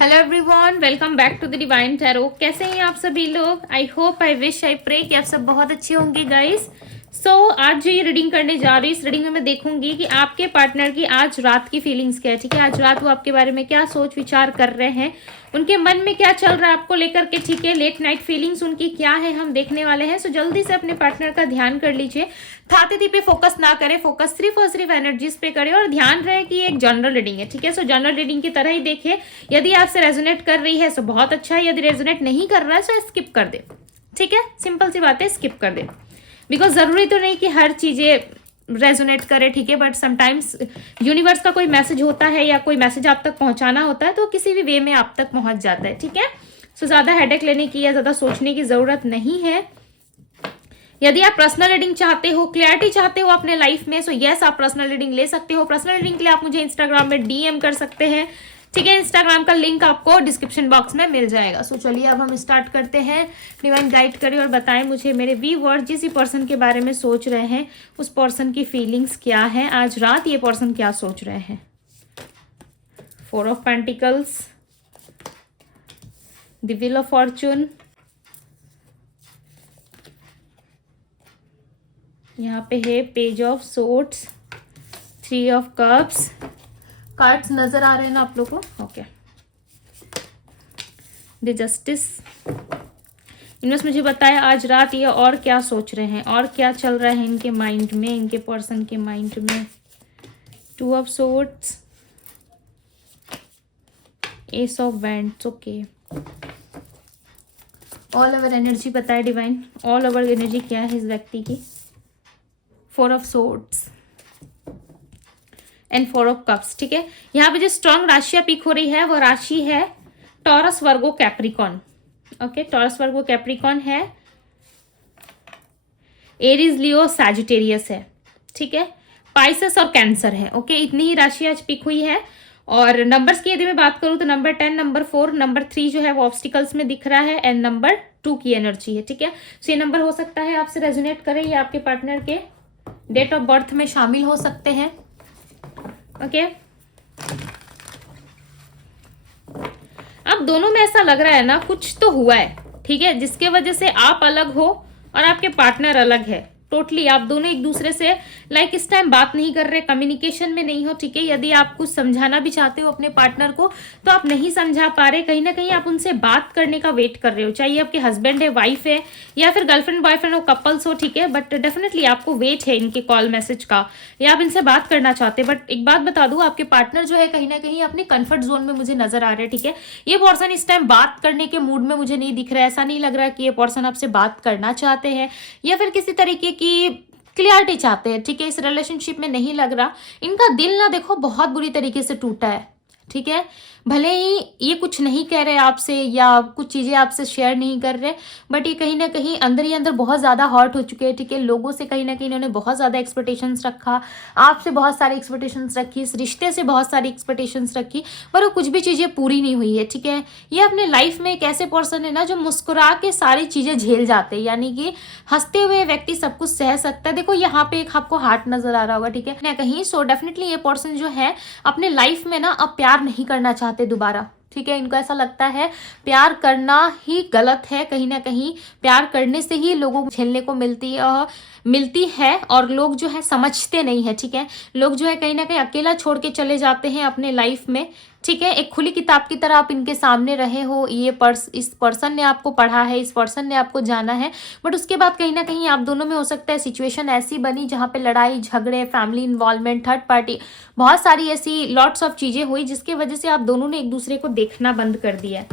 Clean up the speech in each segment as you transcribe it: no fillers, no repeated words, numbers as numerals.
Hello everyone, welcome back to the divine tarot. कैसे हैं आप सभी लोग? I hope, I wish, I pray कि आप सब बहुत अच्छे होंगे गाइस। आज जो ये रीडिंग करने जा रही हूँ, इस रीडिंग में मैं देखूंगी कि आपके पार्टनर की आज रात की फीलिंग्स क्या है। ठीक है, आज रात वो आपके बारे में क्या सोच विचार कर रहे हैं, उनके मन में क्या चल रहा है आपको लेकर के। ठीक है, लेट नाइट फीलिंग्स उनकी क्या है हम देखने वाले हैं। सो जल्दी से अपने पार्टनर का ध्यान कर लीजिए। थाती पे फोकस ना करें, फोकस सिर्फ और सिर्फ एनर्जीज पे करें और ध्यान रहे कि ये एक जनरल रीडिंग है। ठीक है, सो जनरल रीडिंग की तरह ही देखिए। यदि आपसे रेजोनेट कर रही है सो बहुत अच्छा है, यदि रेजोनेट नहीं कर रहा है सो स्किप कर दे। ठीक है, सिंपल सी बात है, स्किप कर दे। बिकॉज जरूरी तो नहीं कि हर चीजें रेजोनेट करे। ठीक है, बट समटाइम्स यूनिवर्स का कोई मैसेज होता है या कोई मैसेज आप तक पहुंचाना होता है तो किसी भी वे में आप तक पहुंच जाता है। ठीक है, सो ज्यादा हेडेक लेने की या ज्यादा सोचने की जरूरत नहीं है। यदि आप पर्सनल रीडिंग चाहते हो, क्लैरिटी चाहते हो अपने लाइफ में, सो यस आप पर्सनल रीडिंग ले सकते हो। पर्सनल रीडिंग के लिए आप मुझे इंस्टाग्राम में डीएम कर सकते हैं। ठीक है, इंस्टाग्राम का लिंक आपको डिस्क्रिप्शन बॉक्स में मिल जाएगा। सो चलिए अब हम स्टार्ट करते हैं। डिवाइन गाइड करें और बताएं मुझे मेरे व्यूअर्स जिस पर्सन के बारे में सोच रहे हैं उस पर्सन की फीलिंग्स क्या है, आज रात ये पर्सन क्या सोच रहे हैं। 4 of pentacles, the wheel of Fortune, यहाँ पे है page of swords, 3 of cups. Cards नजर आ रहे हैं ना आप लोग को? Okay, the justice. इन्वेस्ट मुझे बताया आज रात ये और क्या सोच रहे हैं और क्या चल रहा है इनके माइंड में, इनके पर्सन के माइंड में। 2 of swords, S of wands. Okay, all over energy बताए डिवाइन, ऑल ओवर एनर्जी क्या है इस व्यक्ति की। 4 of swords and 4 of cups. ठीक है, यहाँ पे जो स्ट्रॉन्ग राशियां पिक हो रही है वो राशि है टॉरस, वर्गो, कैप्रिकॉन। ओके, टॉरस, वर्गो, कैप्रिकॉन है, एरीज, लियो, सैजिटेरियस है। ठीक है, पाइसेस और कैंसर है। ओके, इतनी ही राशि आज पिक हुई है। और नंबर्स की यदि मैं बात करूं तो नंबर 10, नंबर 4, नंबर 3 जो है वो ऑब्स्टिकल्स में दिख रहा है एंड नंबर 2 की एनर्जी है। ठीक है, सो ये नंबर हो सकता है आपसे रेजोनेट करे या आपके पार्टनर के डेट ऑफ बर्थ में शामिल हो सकते हैं। ओके, अब दोनों में ऐसा लग रहा है ना कुछ तो हुआ है। ठीक है, जिसके वजह से आप अलग हो और आपके पार्टनर अलग है। टोटली आप दोनों एक दूसरे से लाइक इस टाइम बात नहीं कर रहे, कम्युनिकेशन में नहीं हो। ठीक है, यदि आप कुछ समझाना भी चाहते हो अपने पार्टनर को तो आप नहीं समझा पा रहे, कहीं ना कहीं आप उनसे बात करने का वेट कर रहे हो, चाहे आपके हस्बैंड है, वाइफ है या फिर गर्लफ्रेंड बॉयफ्रेंड हो, कपल्स हो। ठीक है, बट डेफिनेटली आपको वेट है इनके कॉल मैसेज का या आप इनसे बात करना चाहते हैं। बट एक बात बता दूं, आपके पार्टनर जो है कहीं ना कहीं अपने कंफर्ट जोन में मुझे नजर आ रहे हैं। ठीक है, ये पर्सन इस टाइम बात करने के मूड में मुझे नहीं दिख रहा है। ऐसा नहीं लग रहा कि ये पर्सन आपसे बात करना चाहते हैं या फिर किसी तरीके की क्लियरिटी चाहते हैं। ठीक है, इस रिलेशनशिप में नहीं लग रहा। इनका दिल ना देखो बहुत बुरी तरीके से टूटा है। ठीक है, भले ही ये कुछ नहीं कह रहे आपसे या कुछ चीजें आपसे शेयर नहीं कर रहे, बट ये कहीं ना कहीं अंदर ही अंदर बहुत ज्यादा हर्ट हो चुके हैं। ठीक है, लोगों से कहीं ना कहीं इन्होंने बहुत ज्यादा एक्सपेक्टेशंस रखा, आपसे बहुत सारी एक्सपेक्टेशंस रखी, इस रिश्ते से बहुत सारी एक्सपेक्टेशंस रखी, पर वो कुछ भी चीजें पूरी नहीं हुई है। ठीक है, ये अपने लाइफ में एक ऐसे पर्सन है ना जो मुस्कुरा के सारी चीजें झेल जाते हैं, यानी कि हंसते हुए व्यक्ति सब कुछ सह सकता है। देखो यहाँ पे एक आपको हार्ट नजर आ रहा होगा। ठीक है ना, कहीं सो डेफिनेटली ये पर्सन जो है अपने लाइफ में ना अब प्यार नहीं करना चाहते दोबारा। ठीक है, इनको ऐसा लगता है प्यार करना ही गलत है, कहीं ना कहीं प्यार करने से ही लोगों को झेलने को मिलती है और लोग जो है समझते नहीं है। ठीक है, लोग जो है कहीं ना कहीं अकेला छोड़ के चले जाते हैं अपने लाइफ में। ठीक है, एक खुली किताब की तरह आप इनके सामने रहे हो, इस पर्सन ने आपको पढ़ा है, इस पर्सन ने आपको जाना है, बट उसके बाद कहीं ना कहीं आप दोनों में हो सकता है सिचुएशन ऐसी बनी जहाँ पे लड़ाई झगड़े, फैमिली इन्वॉल्वमेंट, थर्ड पार्टी, बहुत सारी ऐसी लॉट्स ऑफ चीजें हुई जिसकी वजह से आप दोनों ने एक दूसरे को देखना बंद कर दिया।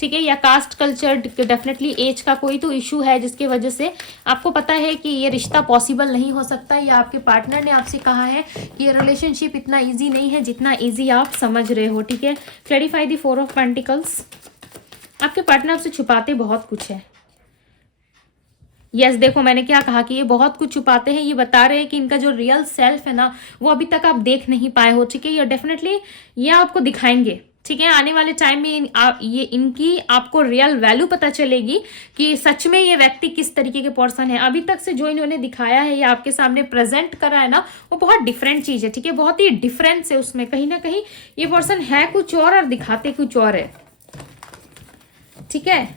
ठीक है, या कास्ट कल्चर, डेफिनेटली एज का कोई तो इशू है जिसकी वजह से आपको पता है कि ये रिश्ता पॉसिबल नहीं हो सकता, या आपके पार्टनर ने आपसे कहा है कि ये रिलेशनशिप इतना ईजी नहीं है जितना ईजी आप समझ रहे हो। ठीक है, क्लैरिफाई द 4 ऑफ पेंटिकल्स। आपके पार्टनर आपसे छुपाते बहुत कुछ है। यस, देखो मैंने क्या कहा कि ये बहुत कुछ छुपाते हैं। ये बता रहे हैं कि इनका जो रियल सेल्फ है ना वो अभी तक आप देख नहीं पाए हो। ठीक है, ये डेफिनेटली ये आपको दिखाएंगे। ठीक है, आने वाले टाइम में ये इनकी आपको रियल वैल्यू पता चलेगी कि सच में ये व्यक्ति किस तरीके के पर्सन है। अभी तक से जो इन्होंने दिखाया है या आपके सामने प्रेजेंट करा है ना वो बहुत डिफरेंट चीज है। ठीक है, बहुत ही डिफरेंस है उसमें, कहीं ना कहीं ये पर्सन है कुछ और दिखाते कुछ और है। ठीक है।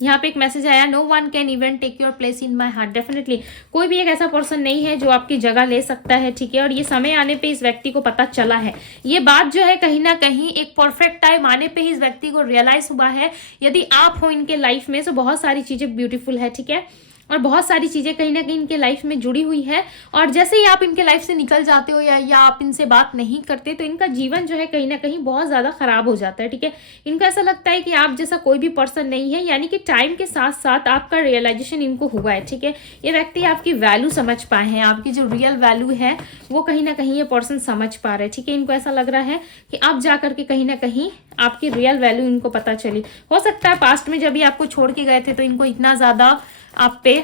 यहाँ पे एक मैसेज आया, no one can even take your place in my heart. Definitely कोई भी एक ऐसा पर्सन नहीं है जो आपकी जगह ले सकता है, ठीक है। और ये समय आने पे इस व्यक्ति को पता चला है, ये बात जो है कहीं ना कहीं एक परफेक्ट टाइम आने पे ही इस व्यक्ति को रियलाइज हुआ है। यदि आप हो इनके लाइफ में तो बहुत सारी चीजें ब्यूटीफुल है, ठीक है, और बहुत सारी चीजें कहीं ना कहीं इनके लाइफ में जुड़ी हुई है। और जैसे ही आप इनके लाइफ से निकल जाते हो या आप इनसे बात नहीं करते तो इनका जीवन जो है कहीं ना कहीं बहुत ज्यादा खराब हो जाता है, ठीक है। इनको ऐसा लगता है कि आप जैसा कोई भी पर्सन नहीं है, यानी कि टाइम के साथ साथ आपका रियलाइजेशन इनको हुआ है, ठीक है। ये व्यक्ति आपकी वैल्यू समझ पाए हैं, आपकी जो रियल वैल्यू है वो कहीं ना कहीं ये पर्सन समझ पा रहे हैं, ठीक है। इनको ऐसा लग रहा है कि आप जा करके कहीं ना कहीं आपकी रियल वैल्यू इनको पता चली। हो सकता है पास्ट में जब भी आपको छोड़ के गए थे तो इनको इतना ज्यादा आप पे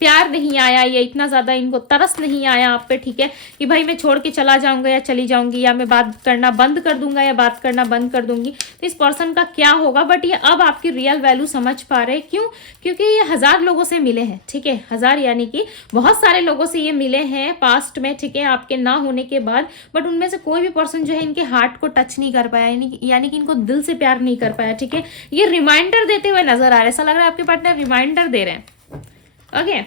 प्यार नहीं आया या इतना ज्यादा इनको तरस नहीं आया आप पे, ठीक है, कि भाई मैं छोड़ के चला जाऊंगा या चली जाऊंगी या मैं बात करना बंद कर दूंगा या बात करना बंद कर दूंगी, तो इस पर्सन का क्या होगा। बट ये अब आपकी रियल वैल्यू समझ पा रहे हैं। क्यों? क्योंकि ये 1000 लोगों से मिले हैं, ठीक है, 1000 यानी कि बहुत सारे लोगों से ये मिले हैं पास्ट में, ठीक है, आपके ना होने के बाद। बट उनमें से कोई भी पर्सन जो है इनके हार्ट को टच नहीं कर पाया, यानी कि इनको दिल से प्यार नहीं कर पाया, ठीक है। ये रिमाइंडर देते हुए नजर आ रहे हैं, ऐसा लग रहा है आपके पार्टनर रिमाइंडर दे रहे हैं। ओके,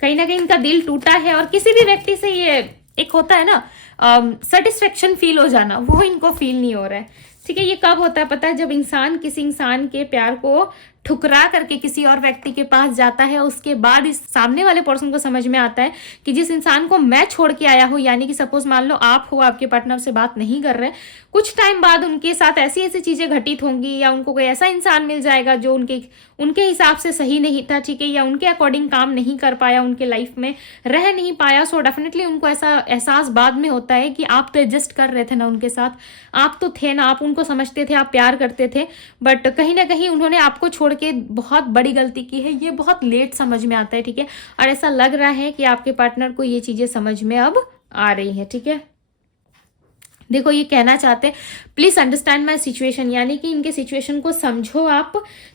कहीं ना कहीं इनका दिल टूटा है और किसी भी व्यक्ति से ये एक होता है ना सेटिस्फेक्शन फील हो जाना, वो इनको फील नहीं हो रहा है, ठीक है। ये कब होता है पता है? जब इंसान किसी इंसान के प्यार को ठुकरा करके किसी और व्यक्ति के पास जाता है, उसके बाद इस सामने वाले पर्सन को समझ में आता है कि जिस इंसान को मैं छोड़ के आया हूँ, यानी कि सपोज मान लो आप हो, आपके पार्टनर से बात नहीं कर रहे, कुछ टाइम बाद उनके साथ ऐसी ऐसी चीजें घटित होंगी या उनको कोई ऐसा इंसान मिल जाएगा जो उनके हिसाब से सही नहीं था, ठीक है, या उनके अकॉर्डिंग काम नहीं कर पाया, उनके लाइफ में रह नहीं पाया। सो डेफिनेटली उनको ऐसा एहसास बाद में होता है कि आप तो एडजस्ट कर रहे थे ना उनके साथ, आप तो थे ना, आप उनको समझते थे, आप प्यार करते थे, बट कहीं ना कहीं उन्होंने आपको छोड़ के बहुत बड़ी गलती की है। ये बहुत लेट समझ में आता है, ठीक है। और ऐसा लग रहा है कि आपके पार्टनर को ये चीजें समझ में अब आ रही है, ठीक है। देखो ये कहना चाहते हैं, प्लीज अंडरस्टैंड माई सिचुएशन, यानी कि इनके सिचुएशन को समझो आप,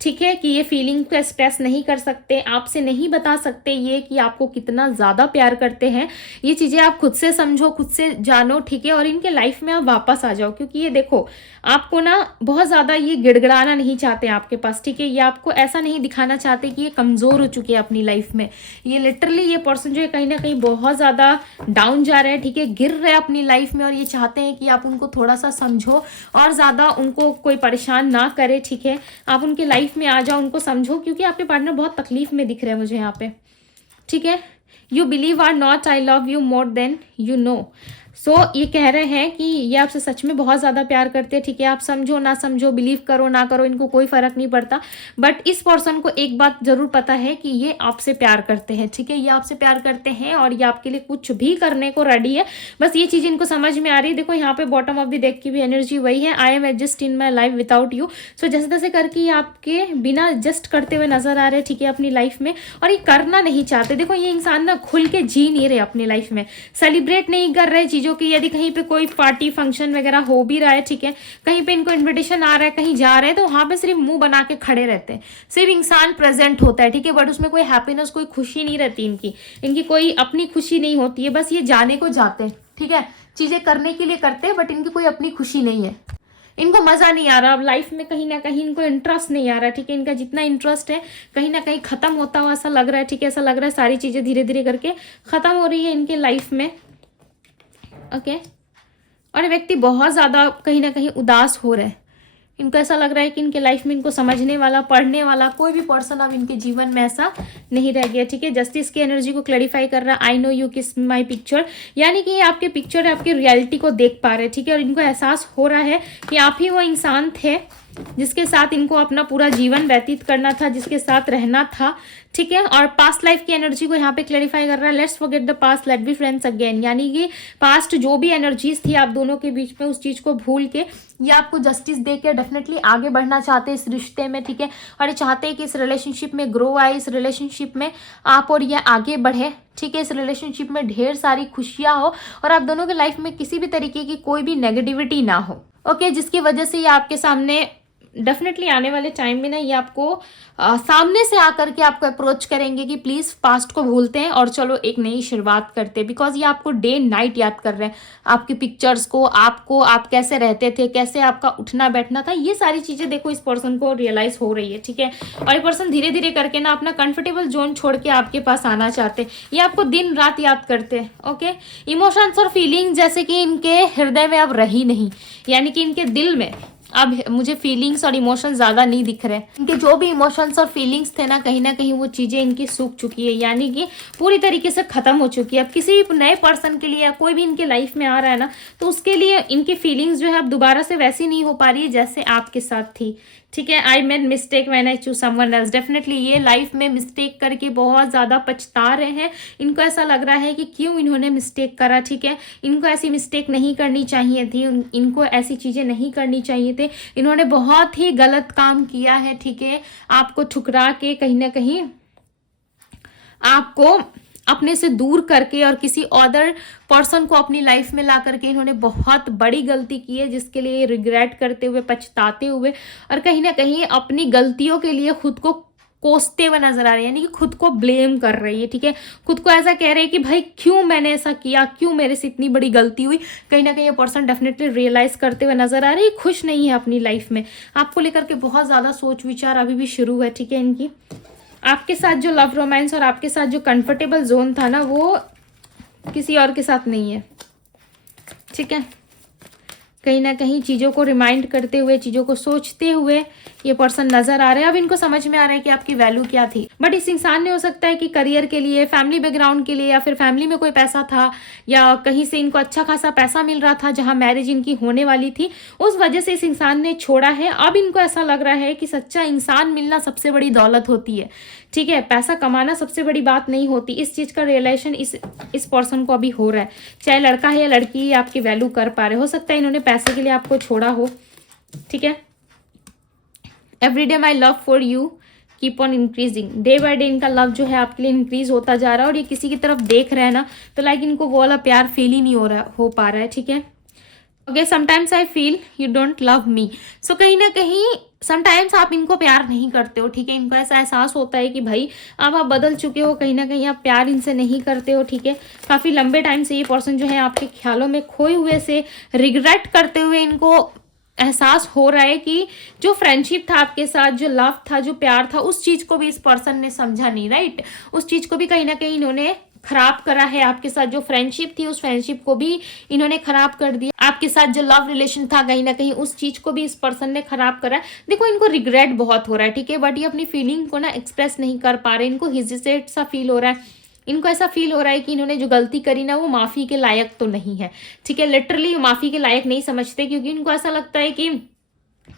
ठीक है, कि ये फीलिंग को एक्सप्रेस नहीं कर सकते, आपसे नहीं बता सकते ये कि आपको कितना ज्यादा प्यार करते हैं। ये चीजें आप खुद से समझो, खुद से जानो, ठीक है, और इनके लाइफ में आप वापस आ जाओ। क्योंकि ये देखो आपको ना बहुत ज्यादा ये गिड़गिड़ाना नहीं चाहते आपके पास, ठीक है। ये आपको ऐसा नहीं दिखाना चाहते कि ये कमजोर हो चुके हैं अपनी लाइफ में। ये लिटरली ये पर्सन जो है कहीं ना कहीं बहुत ज्यादा डाउन जा रहे हैं, ठीक है, गिर रहे हैं अपनी लाइफ में, और ये चाहते हैं कि आप उनको थोड़ा सा समझो और ज्यादा उनको कोई परेशान ना करे, ठीक है। आप उनके लाइफ में आ जाओ, उनको समझो, क्योंकि आपके पार्टनर बहुत तकलीफ में दिख रहे हैं मुझे यहाँ पे, ठीक है। You believe or not I love you more than you know. So ये कह रहे हैं कि ये आपसे सच में बहुत ज़्यादा प्यार करते हैं, ठीक है। आप समझो ना समझो, बिलीव करो ना करो, इनको कोई फर्क नहीं पड़ता। बट इस पर्सन को एक बात जरूर पता है कि ये आपसे प्यार करते हैं, ठीक है, ये आपसे प्यार करते हैं और ये आपके लिए कुछ भी करने को रेडी है। बस ये चीज़ इनको समझ में आ रही है। देखो यहाँ पे बॉटम ऑफ द डेक की भी एनर्जी वही है, I am adjust in my life without you. So जैसे तैसे करके ये आपके बिना एडजस्ट करते हुए नजर आ रहे हैं, ठीक है, अपनी लाइफ में, और ये करना नहीं चाहते। देखो ये इंसान ना खुल के जी नहीं रहे अपनी लाइफ में, सेलिब्रेट नहीं कर रहे चीज़ों की। यदि कहीं पे कोई पार्टी फंक्शन वगैरह हो भी रहा है, ठीक है, कहीं पे इनको इनविटेशन आ रहा है, कहीं जा रहे हैं, तो वहां पे सिर्फ मुंह बना के खड़े रहते हैं, सिर्फ इंसान प्रेजेंट होता है, ठीक है, बट उसमें कोई हैप्पीनेस, कोई खुशी नहीं रहती इनकी कोई अपनी खुशी नहीं होती है। बस ये जाने को जाते हैं, ठीक है, चीजें करने के लिए करते हैं, बट इनकी कोई अपनी खुशी नहीं है, इनको मजा नहीं आ रहा अब लाइफ में, कहीं ना कहीं इनको इंटरेस्ट नहीं आ रहा, ठीक है। इनका जितना इंटरेस्ट है कहीं ना कहीं खत्म होता हुआ ऐसा लग रहा है, ठीक है, ऐसा लग रहा है सारी चीजें धीरे धीरे करके खत्म हो रही है इनके लाइफ में, ओके। और व्यक्ति बहुत ज़्यादा कहीं ना कहीं उदास हो रहे हैं। इनको ऐसा लग रहा है कि इनके लाइफ में इनको समझने वाला, पढ़ने वाला कोई भी पर्सन अब इनके जीवन में ऐसा नहीं रह गया, ठीक है। जस्टिस की एनर्जी को क्लैरिफाई कर रहा है, आई नो यू किस माई पिक्चर, यानी कि ये आपके पिक्चर, आपकी रियलिटी को देख पा रहे हैं, ठीक है। और इनको एहसास हो रहा है कि आप ही वो इंसान थे जिसके साथ इनको अपना पूरा जीवन व्यतीत करना था, जिसके साथ रहना था, ठीक है। और पास्ट लाइफ की एनर्जी को यहाँ पे क्लैरिफाई कर रहा है, let's forget the past, let be friends again, यानी कि पास्ट जो भी एनर्जीज थी आप दोनों के बीच में, उस चीज को भूल के ये आपको जस्टिस दे के डेफिनेटली आगे बढ़ना चाहते हैं इस रिश्ते में, ठीक है। और ये चाहते हैं कि इस रिलेशनशिप में ग्रो आए, इस रिलेशनशिप में आप और ये आगे बढ़े, ठीक है। इस रिलेशनशिप में ढेर सारी खुशियां हो और आप दोनों के लाइफ में किसी भी तरीके की कोई भी नेगेटिविटी ना हो, ओके, जिसकी वजह से ये आपके सामने डेफिनेटली आने वाले टाइम में ना ये आपको सामने से आकर के आपको अप्रोच करेंगे कि प्लीज़ पास्ट को भूलते हैं और चलो एक नई शुरुआत करते हैं। बिकॉज ये आपको डे नाइट याद कर रहे हैं, आपकी पिक्चर्स को, आपको, आप कैसे रहते थे, कैसे आपका उठना बैठना था, ये सारी चीज़ें देखो इस पर्सन को रियलाइज हो रही है, ठीक है। और ये पर्सन धीरे धीरे करके ना अपना कंफर्टेबल जोन छोड़ के आपके पास आना चाहते हैं। ये आपको दिन रात याद करते हैं। ओके, इमोशंस और फीलिंग्स जैसे कि इनके हृदय में अब रही नहीं, यानी कि इनके दिल में अब मुझे फीलिंग्स और इमोशंस ज़्यादा नहीं दिख रहे। इनके जो भी इमोशंस और फीलिंग्स थे ना कहीं वो चीज़ें इनकी सूख चुकी है, यानी कि पूरी तरीके से ख़त्म हो चुकी है। अब किसी नए पर्सन के लिए या कोई भी इनके लाइफ में आ रहा है ना, तो उसके लिए इनकी फीलिंग्स जो है अब दोबारा से वैसी नहीं हो पा रही है जैसे आपके साथ थी, ठीक है। I made mistake when I choose someone else. Definitely ये लाइफ में मिस्टेक करके बहुत ज़्यादा पछता रहे हैं। इनको ऐसा लग रहा है कि क्यों इन्होंने मिस्टेक करा, ठीक है। इनको ऐसी मिस्टेक नहीं करनी चाहिए थी, इनको ऐसी चीज़ें नहीं करनी चाहिए थे। इन्होंने बहुत ही गलत काम किया है, ठीक है। आपको ठुकरा के कहीं ना कहीं आपको अपने से दूर करके और किसी अदर पर्सन को अपनी लाइफ में ला करके इन्होंने बहुत बड़ी गलती की है, जिसके लिए रिग्रेट करते हुए, पछताते हुए और कहीं ना कहीं अपनी गलतियों के लिए खुद को कोसते हुए नजर आ रहे हैं, यानी कि खुद को ब्लेम कर रही है, ठीक है। खुद को ऐसा कह रहे हैं कि भाई क्यों मैंने ऐसा किया, क्यों मेरे से इतनी बड़ी गलती हुई। कहीं ना कहीं ये पर्सन डेफिनेटली रियलाइज करते हुए नजर आ रही है, खुश नहीं है अपनी लाइफ में। आपको लेकर के बहुत ज़्यादा सोच विचार अभी भी शुरू है, ठीक है। इनकी आपके साथ जो लव रोमांस और आपके साथ जो कंफर्टेबल जोन था ना, वो किसी और के साथ नहीं है, ठीक है। कहीं ना कहीं चीज़ों को रिमाइंड करते हुए, चीज़ों को सोचते हुए ये पर्सन नजर आ रहे हैं। अब इनको समझ में आ रहा है कि आपकी वैल्यू क्या थी। बट इस इंसान ने हो सकता है कि करियर के लिए, फैमिली बैकग्राउंड के लिए, या फिर फैमिली में कोई पैसा था या कहीं से इनको अच्छा खासा पैसा मिल रहा था जहां मैरिज इनकी होने वाली थी, उस वजह से इस इंसान ने छोड़ा है। अब इनको ऐसा लग रहा है कि सच्चा इंसान मिलना सबसे बड़ी दौलत होती है, ठीक है। पैसा कमाना सबसे बड़ी बात नहीं होती। इस चीज़ का रियलाइजेशन इस पर्सन को अभी हो रहा है। चाहे लड़का है या लड़की, आपकी वैल्यू कर पा रहे। हो सकता है इन्होंने पैसे के लिए आपको छोड़ा हो, ठीक है। Every day my love for you keep on increasing. Day by day इनका लव जो है आपके लिए इंक्रीज होता जा रहा है। और ये किसी की तरफ देख रहे हैं ना, तो लाइक इनको वो वाला प्यार फील ही नहीं हो पा रहा है, ठीक है। Okay, sometimes I feel you don't love me. So कहीं ना कहीं समटाइम्स आप इनको प्यार नहीं करते हो, ठीक है। इनको ऐसा एहसास होता है कि भाई अब आप बदल चुके हो, कहीं ना कहीं आप प्यार इनसे नहीं करते हो, ठीक है। काफ़ी लंबे टाइम से ये पर्सन जो है आपके ख्यालों में खोए हुए से रिग्रेट करते हुए इनको एहसास हो रहा है कि जो फ्रेंडशिप था आपके साथ, जो लव था, जो प्यार था, उस चीज़ को भी इस पर्सन ने समझा नहीं, राइट। उस चीज़ को भी कहीं ना कहीं इन्होंने खराब करा है। आपके साथ जो फ्रेंडशिप थी, उस फ्रेंडशिप को भी इन्होंने खराब कर दिया। आपके साथ जो लव रिलेशन था, कहीं ना कहीं उस चीज को भी इस पर्सन ने खराब करा है। देखो इनको रिग्रेट बहुत हो रहा है, ठीक है। बट ये अपनी फीलिंग को ना एक्सप्रेस नहीं कर पा रहे। इनको हेजिटेट सा फील हो रहा है। इनको ऐसा फील हो रहा है कि इन्होंने जो गलती करी ना, वो माफी के लायक तो नहीं है, ठीक है। लिटरली माफी के लायक नहीं समझते, क्योंकि इनको ऐसा लगता है कि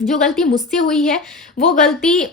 जो गलती मुझसे हुई है वो गलती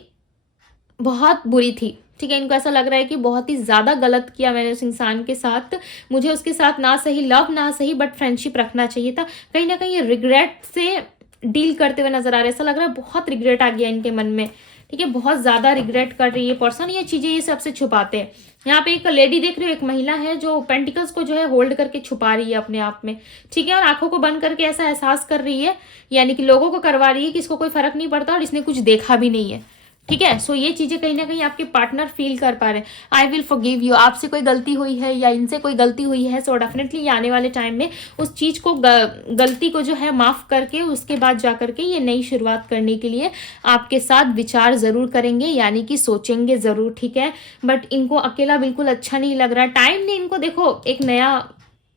बहुत बुरी थी, ठीक है। इनको ऐसा लग रहा है कि बहुत ही ज़्यादा गलत किया मैंने उस इंसान के साथ। मुझे उसके साथ ना सही लव, ना सही बट फ्रेंडशिप रखना चाहिए था। कहीं ना कहीं रिग्रेट से डील करते हुए नजर आ रहे हैं। ऐसा लग रहा है बहुत रिग्रेट आ गया इनके मन में, ठीक है। बहुत ज़्यादा रिग्रेट कर रही है पर्सन। ये चीज़ें ये सबसे छुपाते हैं। यहाँ पे एक लेडी देख रही हो, एक महिला है जो पेंटिकल्स को जो है होल्ड करके छुपा रही है अपने आप में, ठीक है। और आंखों को बंद करके ऐसा एहसास कर रही है, यानी कि लोगों को करवा रही है कि इसको कोई फर्क नहीं पड़ता और इसने कुछ देखा भी नहीं है, ठीक है। सो ये चीजें कहीं ना कहीं आपके पार्टनर फील कर पा रहे हैं। I will forgive you. आपसे कोई गलती हुई है या इनसे कोई गलती हुई है, सो डेफिनेटली ये आने वाले टाइम में उस चीज को, गलती को जो है माफ करके उसके बाद जा करके ये नई शुरुआत करने के लिए आपके साथ विचार जरूर करेंगे, यानी कि सोचेंगे जरूर, ठीक है। बट इनको अकेला बिल्कुल अच्छा नहीं लग रहा। टाइम ने इनको देखो एक नया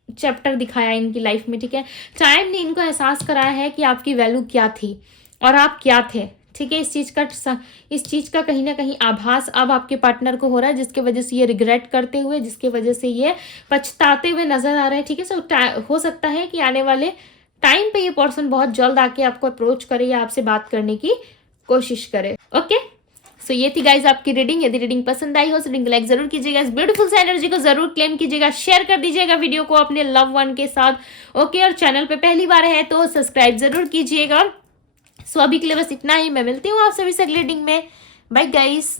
चैप्टर दिखाया इनकी लाइफ में, ठीक है। टाइम ने इनको एहसास कराया है कि आपकी वैल्यू क्या थी और आप क्या थे, ठीक है। इस चीज का कहीं ना कहीं आभास अब आपके पार्टनर को हो रहा है, जिसके वजह से ये रिग्रेट करते हुए, जिसके वजह से ये पछताते हुए नजर आ रहे हैं, ठीक है। सो हो सकता है कि आने वाले टाइम पे ये पर्सन बहुत जल्द आके आपको अप्रोच करे या आपसे बात करने की कोशिश करे। ओके, सो ये थी गाइज आपकी रीडिंग। यदि रीडिंग पसंद आई हो तो रीडिंग लाइक जरूर कीजिएगा। इस ब्यूटीफुल सी एनर्जी को जरूर क्लेम कीजिएगा, शेयर कर दीजिएगा वीडियो को अपने लव वन के साथ। ओके, और चैनल पे पहली बार है तो सब्सक्राइब जरूर कीजिएगा। सो अभी के लिए बस इतना ही। मैं मिलती हूँ आप सभी से अगली रीडिंग में। Bye guys.